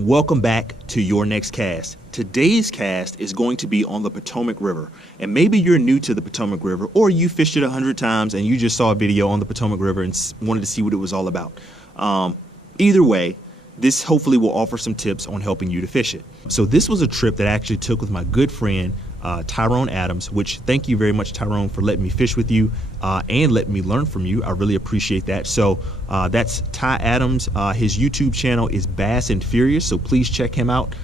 and welcome back to your next cast. Today's cast is going to be on the Potomac River, and maybe you're new to the Potomac River, or you fished it 100 times and you just saw a video on the Potomac River and wanted to see what it was all about. Either way, this hopefully will offer some tips on helping you to fish it. So this was a trip that I actually took with my good friend Tyrone Adams, which thank you very much, Tyrone, for letting me fish with you and letting me learn from you. I really appreciate that. So that's Ty Adams. His YouTube channel is Bass and Furious, so please check him out.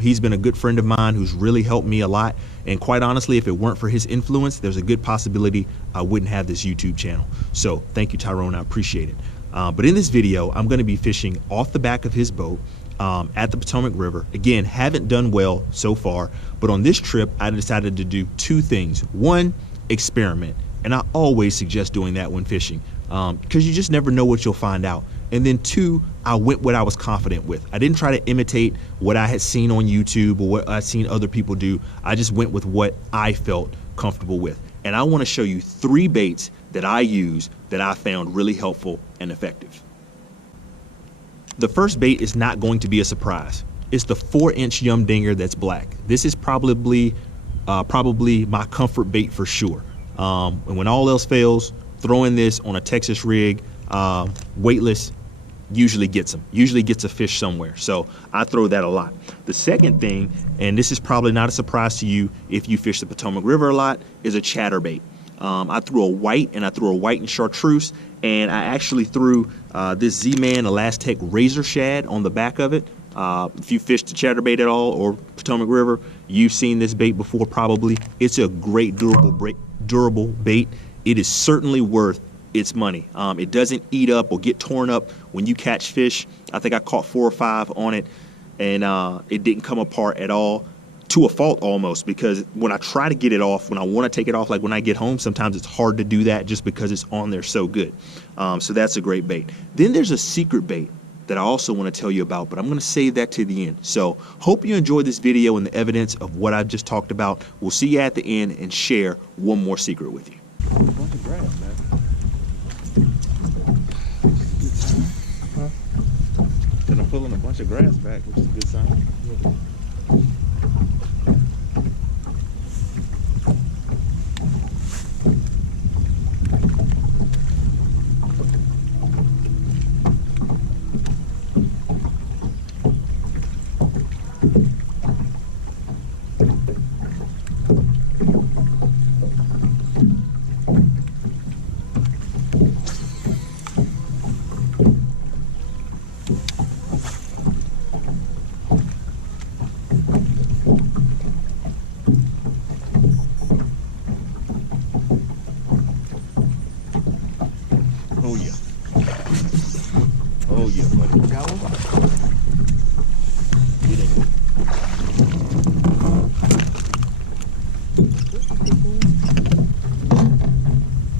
He's been a good friend of mine who's really helped me a lot. And quite honestly, if it weren't for his influence, there's a good possibility I wouldn't have this YouTube channel. So thank you, Tyrone. I appreciate it. But in this video, I'm going to be fishing off the back of his boat at the Potomac River. Again, haven't done well so far, but on this trip, I decided to do two things. One, experiment. And I always suggest doing that when fishing because you just never know what you'll find out. And then two, I went what I was confident with. I didn't try to imitate what I had seen on YouTube or what I'd seen other people do. I just went with what I felt comfortable with. And I want to show you 3 baits that I use that I found really helpful and effective. The first bait is not going to be a surprise. It's the 4-inch Yum Dinger that's black. This is probably my comfort bait for sure. And when all else fails, throwing this on a Texas rig, weightless, usually gets them. Usually gets a fish somewhere. So I throw that a lot. The second thing, and this is probably not a surprise to you if you fish the Potomac River a lot, is a Chatterbait. I threw a white, and I threw a white and chartreuse, and I actually threw this Z-Man ElaZtech RaZor ShadZ on the back of it. If you fished the Chatterbait at all or Potomac River, you've seen this bait before probably. It's a great durable bait. It is certainly worth its money. It doesn't eat up or get torn up when you catch fish. I think I caught 4 or 5 on it, and it didn't come apart at all. To a fault almost, because when I try to get it off, when I want to take it off, like when I get home, sometimes it's hard to do that just because it's on there so good. So that's a great bait. Then there's a secret bait that I also want to tell you about, but I'm going to save that to the end. So hope you enjoyed this video and the evidence of what I've just talked about. We'll see you at the end and share one more secret with you. A bunch of grass, man. Huh? Then I'm pulling a bunch of grass back, which is a good sign. Yeah. Oh yeah. Oh yeah, buddy. Got one? Get in.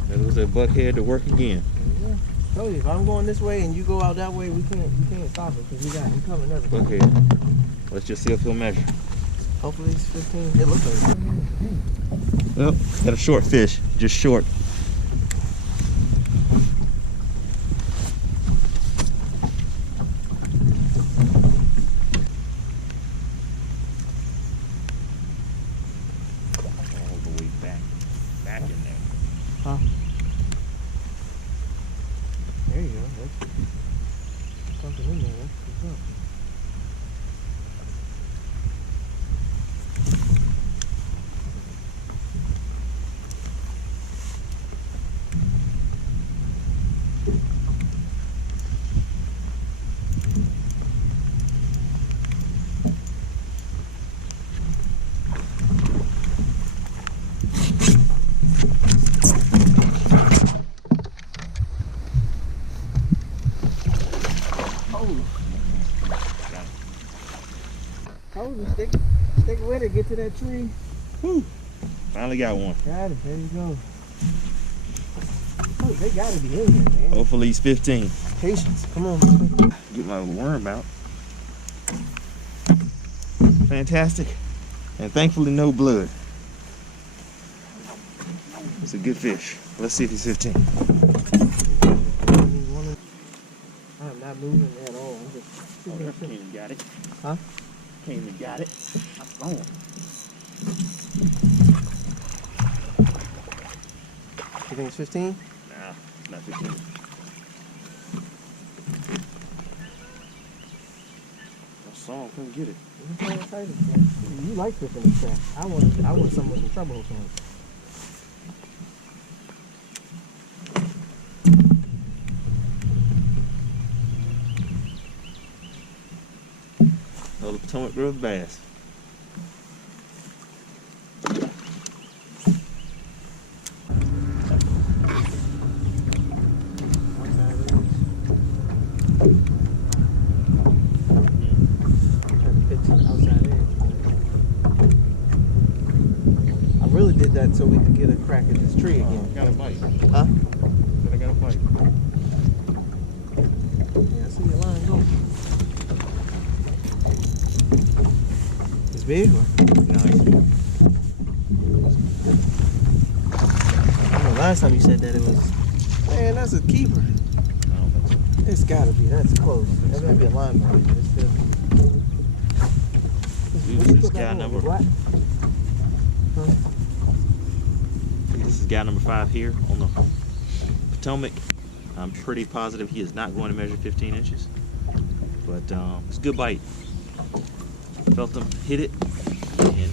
There was that buckhead to work again. Yeah. Tell you, if I'm going this way and you go out that way, we can't stop it because we coming another. Buckhead. Let's just see if he'll measure. Hopefully it's 15. It looks like. Well, got a short fish, just short. All the way back in there. Huh? There you go. That's something in there. That's what's up. Told you, stick with it, get to that tree. Whew. Finally got one. Got it, there you go. Oh, they gotta be in here, man. Hopefully he's 15. Patience, come on. Get my worm out. Fantastic. And thankfully no blood. It's a good fish. Let's see if he's 15. I'm not moving at all. I'm just sitting Came and got it. Huh? Came and got it. I found it. You think it's 15? Nah, it's not 15. I saw him, couldn't get it. I'm excited for it. You like fishing the trap. I want something with some treble hooks on it. Oh, the Potomac River bass. I really did that so we could get a crack at this tree again. Got a bite. Huh? Said I got a bite. Yeah, I see your line go. It's big or? Nice. I know last time you said that it was, man, that's a keeper. I don't think so. It's gotta be, that's close. That might be a line bite, but it's still. This is guy number. What? Huh? This is guy number 5 here on the Potomac. I'm pretty positive he is not going to measure 15 inches, but it's a good bite. Felt him hit it, and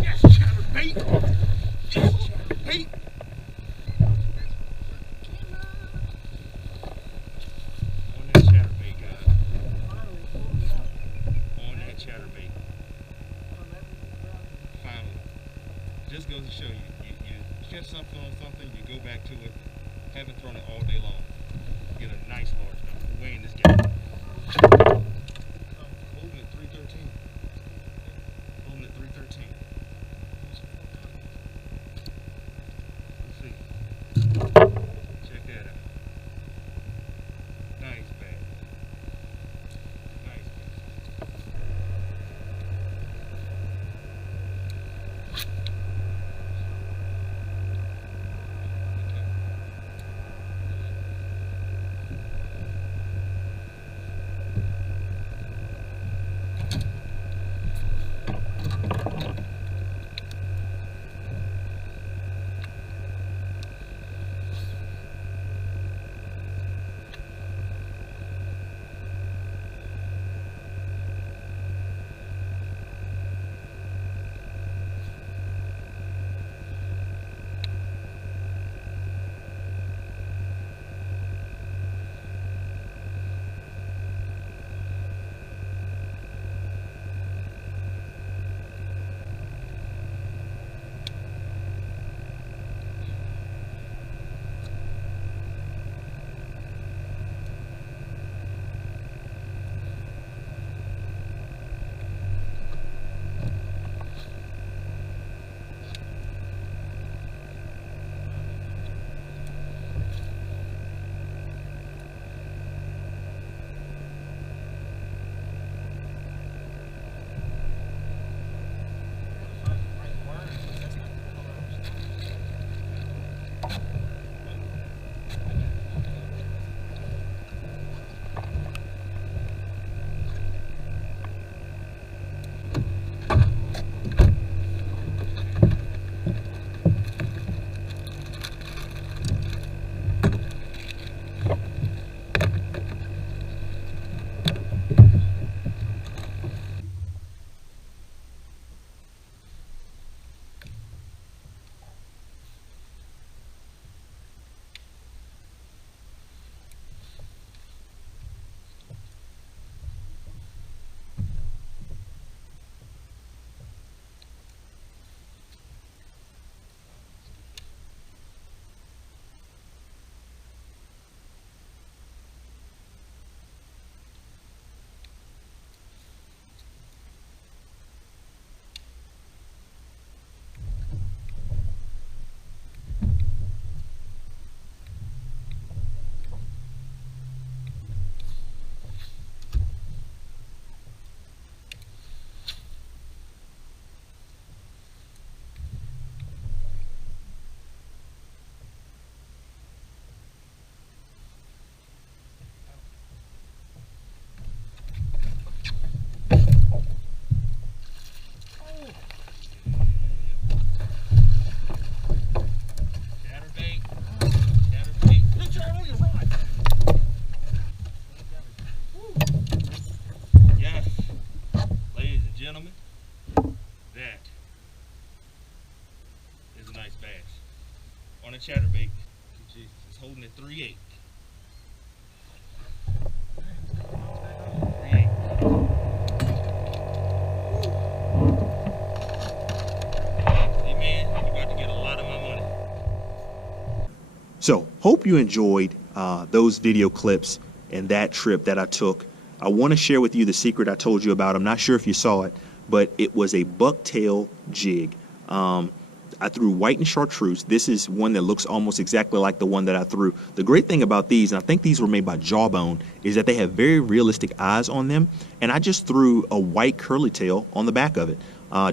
Yes, Chatterbait! Yes, Chatterbait! On that Chatterbait, guys. On that Chatterbait. Finally. Just goes to show you, you catch something on something, you go back to it, haven't thrown it all day long. Get a nice large number. We're weighing this guy. Holding at 313. Holding at 313. Let's see. Check that out. Nice bag. Nice bag. chatterbait. It's holding at 3/8. 3/8. Hey man, you're about to get a lot of my money. So, hope you enjoyed those video clips and that trip that I took. I want to share with you the secret I told you about. I'm not sure if you saw it, but it was a bucktail jig. I threw white and chartreuse. This is one that looks almost exactly like the one that I threw. The great thing about these, and I think these were made by Jawbone, is that they have very realistic eyes on them. And I just threw a white curly tail on the back of it.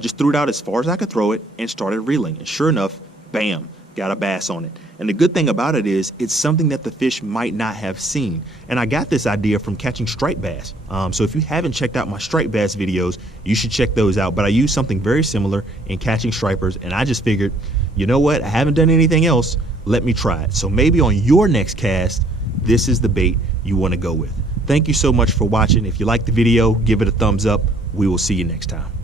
Just threw it out as far as I could throw it and started reeling. And sure enough, bam, got a bass on it. And the good thing about it is it's something that the fish might not have seen. And I got this idea from catching striped bass. So if you haven't checked out my striped bass videos, you should check those out. But I used something very similar in catching stripers, and I just figured, you know what, I haven't done anything else, let me try it. So maybe on your next cast, this is the bait you want to go with. Thank you so much for watching. If you liked the video, give it a thumbs up. We will see you next time.